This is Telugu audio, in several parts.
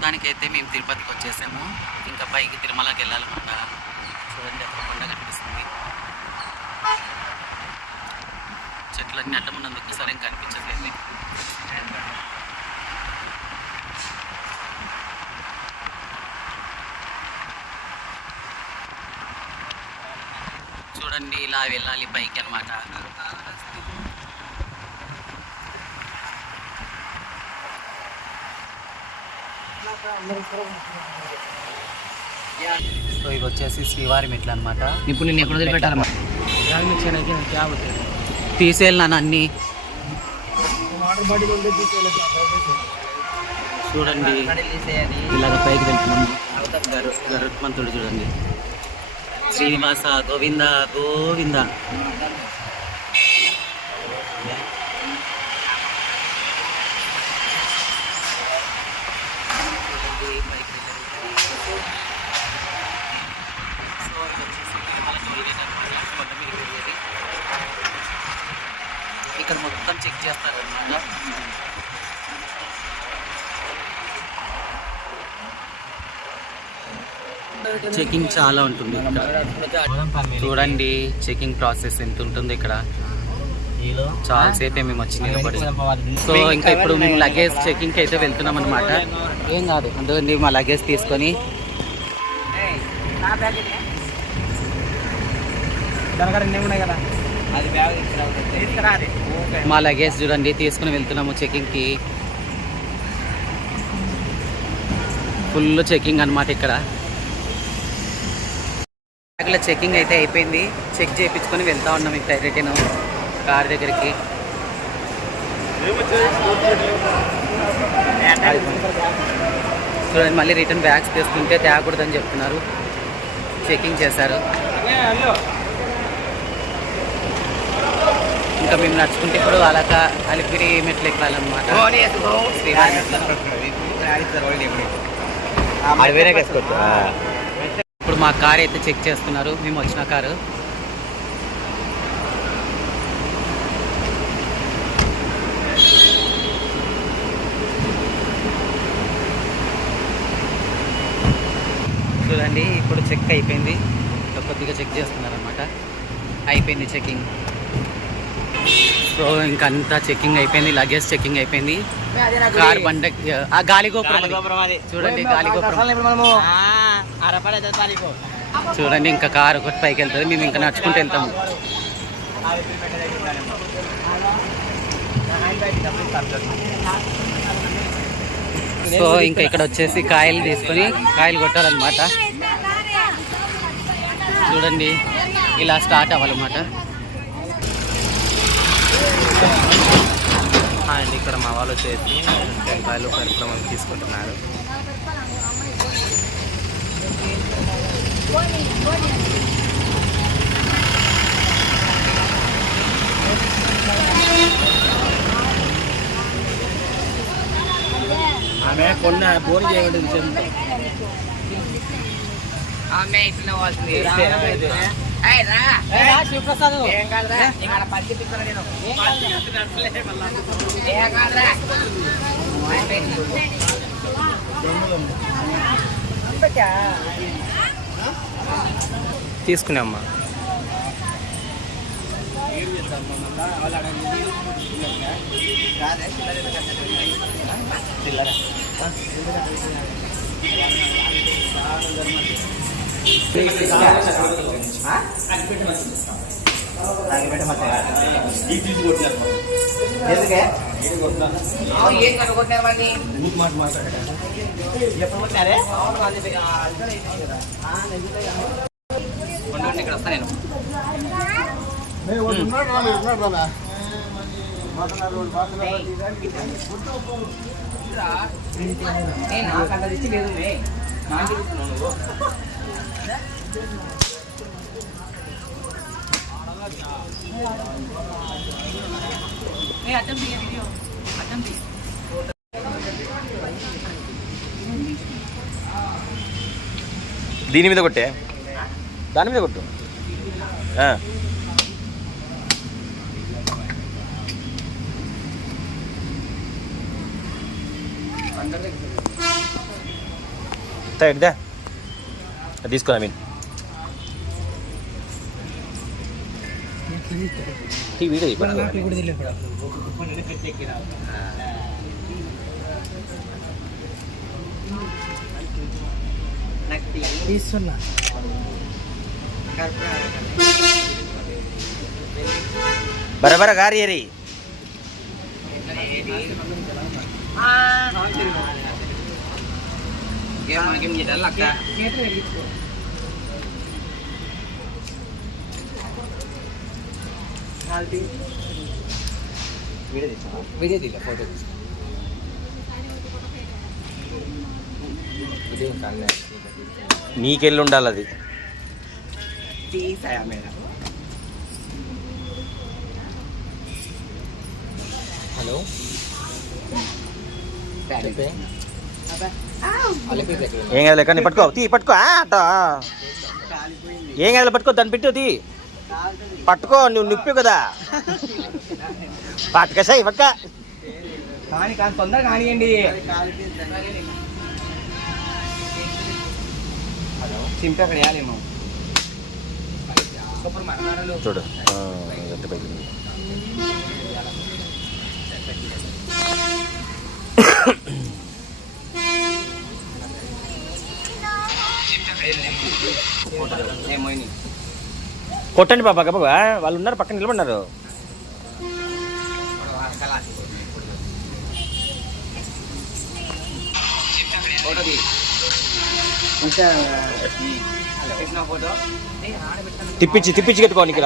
మొత్తానికైతే మేము తిరుపతికి వచ్చేసాము. ఇంకా పైకి తిరుమలకి వెళ్ళాలన్నమాట. చూడండి అక్కడ కొండ కనిపిస్తుంది. చెట్లన్నీ అడ్డమున్నందుకు సరిగ్గా కనిపించట్లేదు. చూడండి ఇలా వెళ్ళాలి పైకి అన్నమాట. సో ఇవి వచ్చేసి శ్రీవారి మెట్లు అనమాట. ఇప్పుడు నేను ఎక్కడ వదిలిపెట్టాలన్నమాట. తీసేయాలి అన్ని. చూడండి ఇలాగ పైకి వెళ్తున్నాము. గరుత్మంతుడు చూడండి. శ్రీనివాస గోవింద గోవింద. ఇక్కడ మొత్తం చెక్ చేస్తారు అన్నమాట. చెకింగ్ చాలా ఉంటుంది ఇక్కడ. చూడండి చెకింగ్ ప్రాసెస్ ఎంత ఉంటుంది ఇక్కడ. చాలా సేపే మేము వచ్చి నిలబడి. సో ఇంకా ఇప్పుడు మేము లగేజ్ చెకింగ్కి అయితే వెళ్తున్నాం అనమాట. ఏం కాదు అందుకని మా లగేజ్ తీసుకొని మా లగేజ్ చూడండి తీసుకుని వెళ్తున్నాము చెకింగ్కి. ఫుల్ చెకింగ్ అనమాట ఇక్కడ. బ్యాగ్లో చెకింగ్ అయితే అయిపోయింది. చెక్ చేయించుకొని వెళ్తా ఉన్నాం ఇంకా రిటర్న్ కార్ దగ్గరికి. చూడండి మళ్ళీ రిటర్న్ బ్యాగ్స్ తీసుకుంటే తేకూడదని చెప్తున్నారు. చెకింగ్ చేశారు. ఇంకా మేము నడుచుకుంటే ఇప్పుడు అలాగ అలిపిరి మెట్లు ఎక్కాలన్నమాట. శ్రీవారి మెట్లు. ఇప్పుడు మా కార్ అయితే చెక్ చేస్తున్నారు. మేము వచ్చిన కారు. చూడండి ఇప్పుడు చెక్ అయిపోయింది. కొద్దిగా చెక్ చేస్తున్నారు అనమాట. అయిపోయింది చెకింగ్. సో ఇంకంతా చెకింగ్ అయిపోయింది. లగేజ్ చెకింగ్ అయిపోయింది. కార్ బండ గాలిగోపురం చూడండి. గాలిగోపురం చూడండి. ఇంకా కార్ ఒకటి పైకి వెళ్తుంది. మేము ఇంకా నడుచుకుంటూ వెళ్తాము. సో ఇంకా ఇక్కడ వచ్చేసి కాయలు తీసుకొని కాయలు కొట్టాలన్నమాట. చూడండి ఇలా స్టార్ట్ అవ్వాలన్నమాట. అండ్ ఇక్కడ మా వాళ్ళు వచ్చేసి టెంకాయలు పరిశ్రమలు తీసుకుంటున్నారు. ఆమె కొన్న బోని చేయడం ఆమె ఇట్లా వస్తుంది. తీసుకున్నామ్మా. ఇక్కడ వస్తా నేను. దీని మీద కొట్టే, దాని మీద కొట్టు. ఎక్కడా తీసుకో మీన్ వీడియో తీస్తున్నా బరబర గారి ఏరి వీడియో తీలే ఫోటో నీకెళ్ళి ఉండాలి అది హలో ఏం కాదు లెక్క పట్టుకో పట్టుకో అట ఏం కాదు పట్టుకో దాన్ని పెట్టు తీ పట్టుకో నువ్వు నిప్పు కదా పట్టుకసాయి పట్టుక కానీ తొందరగా కానివ్వండి చింపి అక్కడ వేయాలేమో చూడు కొట్టండి బాబా బాబా వాళ్ళు ఉన్నారు పక్కన నిలబడినారు తిప్పించి కట్టుకో నీకు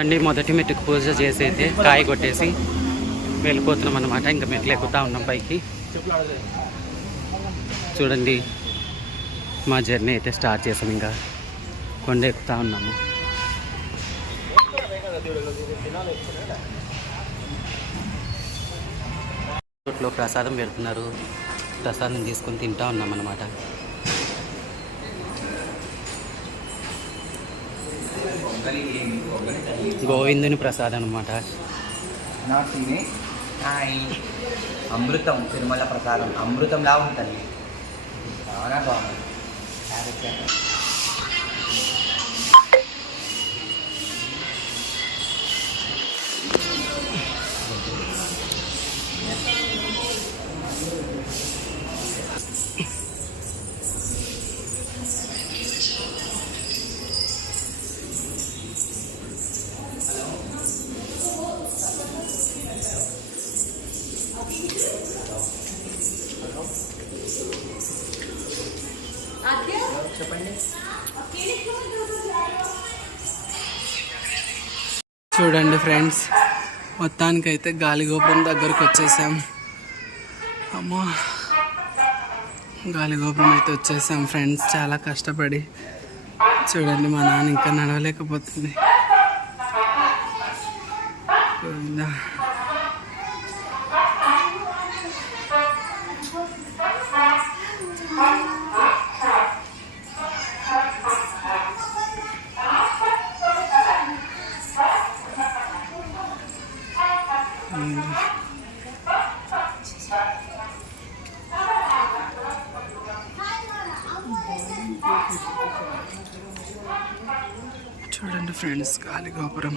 అండి మొదటి మెట్టుకు పూజ చేసి అయితే కాయ కొట్టేసి వెళ్ళిపోతున్నాం అన్నమాట. ఇంకా మెట్లు ఎక్కుతా ఉన్నాం పైకి. చూడండి మా జర్నీ అయితే స్టార్ట్ చేసాం. ఇంకా కొండ ఎక్కుతా ఉన్నాము. చోట్లో ప్రసాదం పెడుతున్నారు. ప్రసాదం తీసుకొని తింటా ఉన్నాం అన్నమాట. గోవిందుని ప్రసాదం అనమాట. అమృతం తిరుమల ప్రసాదం అమృతంలా ఉంటుంది. చాలా బాగుంది. చూడండి ఫ్రెండ్స్, మొత్తానికైతే గాలిగోపురం దగ్గరకు వచ్చేసాం. అమ్మో, గాలిగోపురం అయితే వచ్చేసాం ఫ్రెండ్స్. చాలా కష్టపడి. చూడండి మా నాన్న ఇంకా నడవలేకపోతుంది. చూడండి ఫ్రెండ్స్, గాలిగోపురం.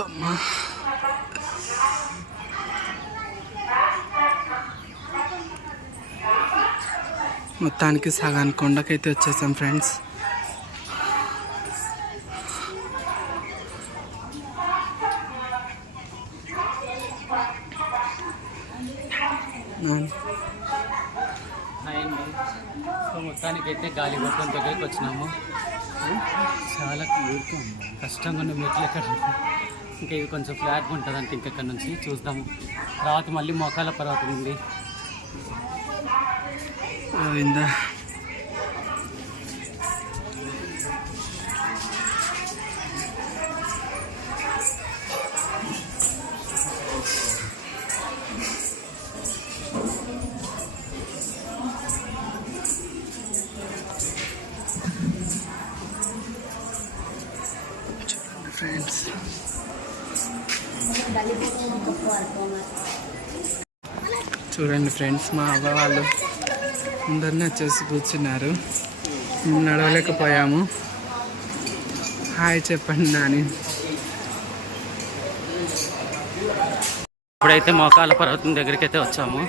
అమ్మా. మొత్తానికి సగానికి కొండకైతే వచ్చేసాం ఫ్రెండ్స్. సో మొత్తానికైతే గాలిగొట్టం దగ్గరికి వచ్చినాము. చాలా కష్టంగా ఉన్న మెట్లు ఎక్కడ ఇంకా ఇది కొంచెం ఫ్లాట్గా ఉంటుంది అంటే ఇంకెక్కడ నుంచి చూద్దాము. తర్వాత మళ్ళీ మోకాల పర్వతం ఉంది. ఫ్రెండ్స్ చూడండి ఫ్రెండ్స్, మా అవ్వ వాళ్ళు అందరినీ వచ్చేసి కూర్చున్నారు. మేము నడవలేకపోయాము. హాయ్ చెప్పండి నాని. ఇప్పుడైతే మోకాల పర్వతం దగ్గరికి అయితే వచ్చాము.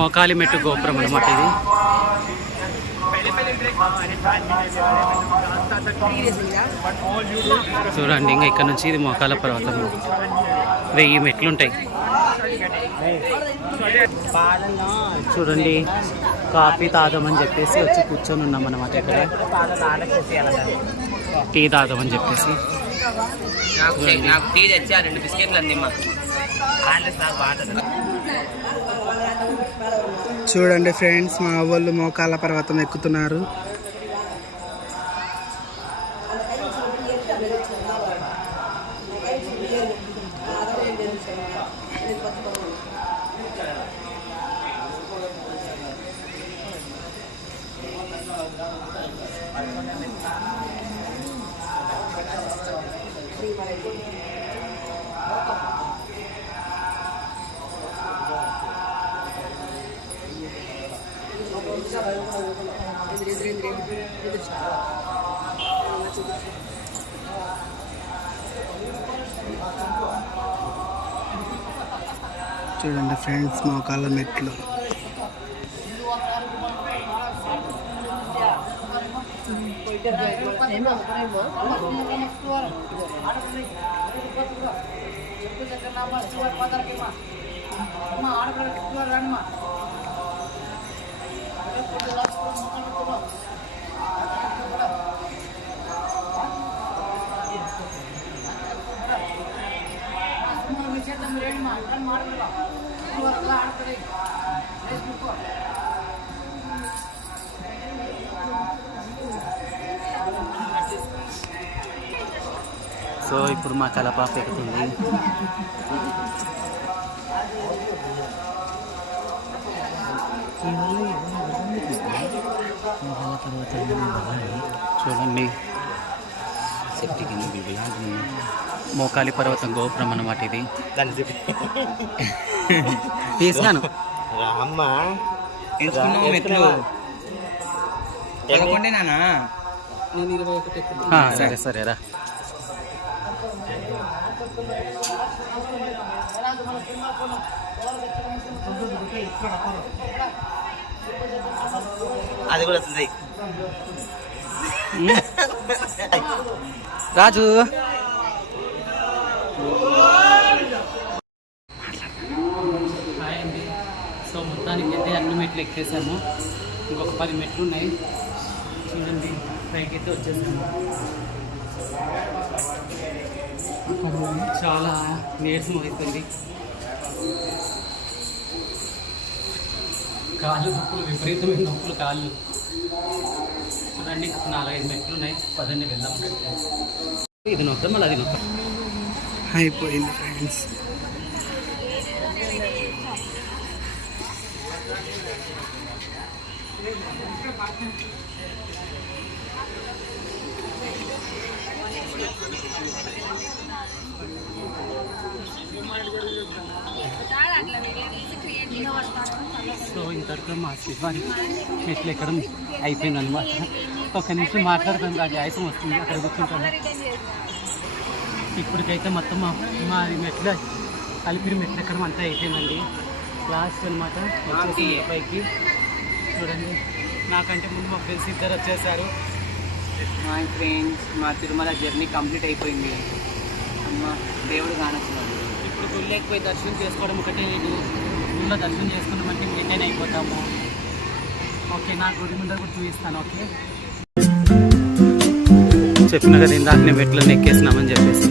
మోకాలి మెట్టు గోపురం అన్నమాట ఇది. చూడండి ఇంకా ఇక్కడ నుంచి ఇది మోకాల పర్వతం. 1000 మెట్లు ఉంటాయి. చూడండి కాఫీ తాగమని చెప్పేసి వచ్చి కూర్చొని ఉన్నాం అన్నమాట. ఇక్కడ టీ తాగమని చెప్పేసి టీ తెచ్చా 2 బిస్కెట్లు అందిమ్మా. చూడండి ఫ్రెండ్స్, మా వాళ్ళు మోకాల పర్వతం ఎక్కుతున్నారు. చూడండి ఫ్రెండ్స్, మోకాళ్ళ మెట్లు. సో ఇప్పుడు మా కలపాప ఎక్కుతుంది. చూడండి శక్తి కింద మోకాలి పర్వతం గోపురం అన్నమాట ఇది. తీసినాను సరే సరేరా. అది కూడా వస్తుంది రాజు. హాయ్ అండి. సో మొత్తానికి అయితే అన్ని మెట్లు ఎక్కేసాము. ఇంకొక 10 మెట్లు ఉన్నాయి. చూడండి పైకి అయితే వచ్చేసాము. చాలా నీరసం అవుతుంది. కాళ్ళు నొప్పులు, విపరీతమైన నొప్పులు కాళ్ళు. చూడండి 4-5 మెట్లు ఉన్నాయి. పదండి వెళ్దాం. ఇది నొక్కం మళ్ళీ అది నొక్కం అయిపోయింది ఫ్రెండ్స్. సో ఇంతవరకు మా శివారి మెట్లు ఎక్కడం అయిపోయింది అనమాట. ఒక నిమిషం మాట్లాడుతాను, అది ఆయాసం వస్తుంది. అక్కడ కూర్చుంటాను. ఇప్పటికైతే మొత్తం మా మెట్లు అలిపిరి మెట్లు ఎక్కడం అంతా అయిపోయిందండి. లాస్ట్ అనమాట వచ్చేసి పైకి చూడండి. నాకంటే ముందు మా ఫ్రెండ్స్ ఇద్దరు వచ్చేసారు. మా ఫ్రెండ్స్ మా తిరుమల జర్నీ కంప్లీట్ అయిపోయింది. అమ్మ దేవుడు కానొచ్చినాడు. ఇప్పుడు గుళ్ళకి పోయి దర్శనం చేసుకోవడం ఒకటే లేదు, గుళ్ళో దర్శనం చేసుకున్నామంటే మెయింటైన్ అయిపోతాము. ఓకే, నా గుడి ముందర కూడా చూపిస్తాను. ఓకే, చెప్పిన కదా ఇందాక నేను మెట్లను ఎక్కేసినామని చెప్పేసి.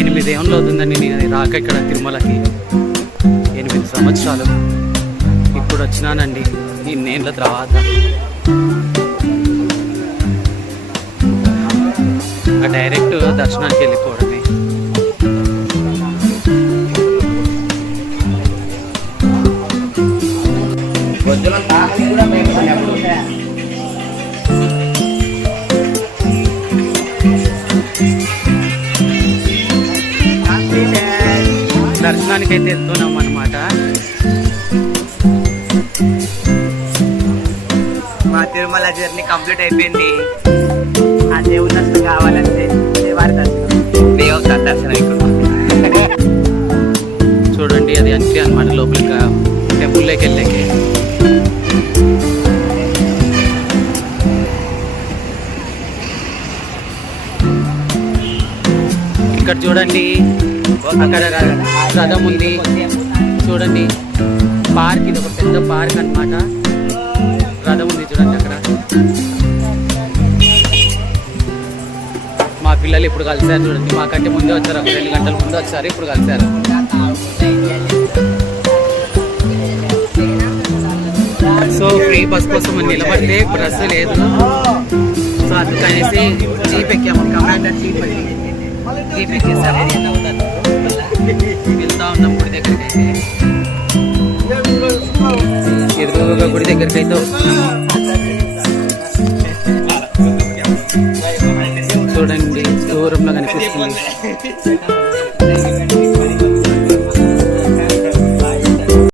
8 ఏళ్ళు అవుతుందండి నేను రాక ఇక్కడ తిరుమలకి. 8 సంవత్సరాలు. ఇప్పుడు వచ్చినానండి ఇన్నేళ్ళ తర్వాత. డైరెక్ట్ దర్శనానికి వెళ్ళిపోవడమే. దర్శనానికి అయితే వెళ్తున్నాం అనమాట. మా తిరుమల జర్నీ కంప్లీట్ అయిపోయింది. ఆ దేవుని దర్శనం కావాలంటే వారి దర్శనం, దేవత దర్శనం ఇక్కడ చూడండి. అది అంతే అనమాట, లోపలికి టెంపుల్లోకి వెళ్ళాకే. ఇక్కడ చూడండి, అక్కడ రథం ఉంది చూడండి. పార్క్, ఇది ఒక పెద్ద పార్క్ అన్నమాట. రథం ఉంది చూడండి అక్కడ. మా పిల్లలు ఇప్పుడు కలిసారు చూడండి. మాకంటే ముందే వచ్చారు, ఒక 2 గంటల ముందు వచ్చారు, ఇప్పుడు కలిసారు. సో ఫ్రీ బస్ కోసం నిలబడితే బస్సు లేదు, సో అందుకనేసి జీప్ ఎక్కాము. కమాండర్ జీప్ ఎక్కేసాము. వెళ్తా ఉన్నాం గుడి దగ్గరికి అయితే. ఎదురుగా గుడి దగ్గరికి అయితే వస్తున్నాము. చూడండి దూరంలో కనిపిస్తుంది.